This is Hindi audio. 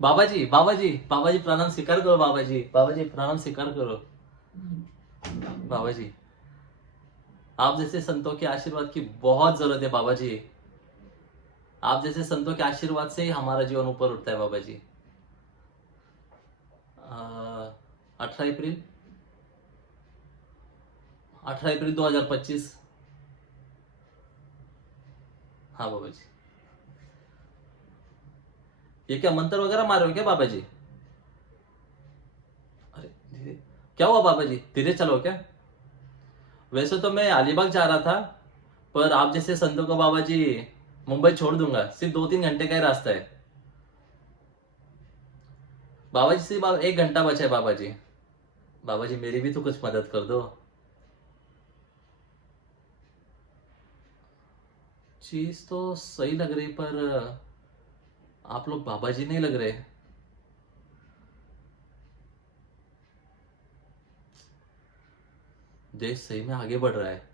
बाबाजी बाबाजी बाबाजी प्रणाम स्वीकार करो, बाबाजी बाबाजी प्रणाम स्वीकार करो। बाबाजी, आप जैसे संतों के आशीर्वाद की बहुत जरूरत है बाबाजी। आप जैसे संतों के आशीर्वाद से ही हमारा जीवन ऊपर उठता है बाबाजी। 18 अप्रैल 18 अप्रैल 2025। हाँ बाबाजी। ये क्या मंत्र वगैरह मार रहे हो क्या बाबाजी? अरे धीरे, क्या हुआ बाबाजी, धीरे चलो क्या? वैसे तो मैं अलीबाग जा रहा था, पर आप जैसे संतों को बाबाजी मुंबई छोड़ दूंगा। सिर्फ 2-3 घंटे का ही रास्ता है बाबाजी। सिर्फ 1 घंटा बचा है बाबाजी। बाबाजी मेरी भी तो कुछ मदद कर दो। चीज तो सही लग रही, पर आप लोग बाबाजी नहीं लग रहे। देश सही में आगे बढ़ रहा है।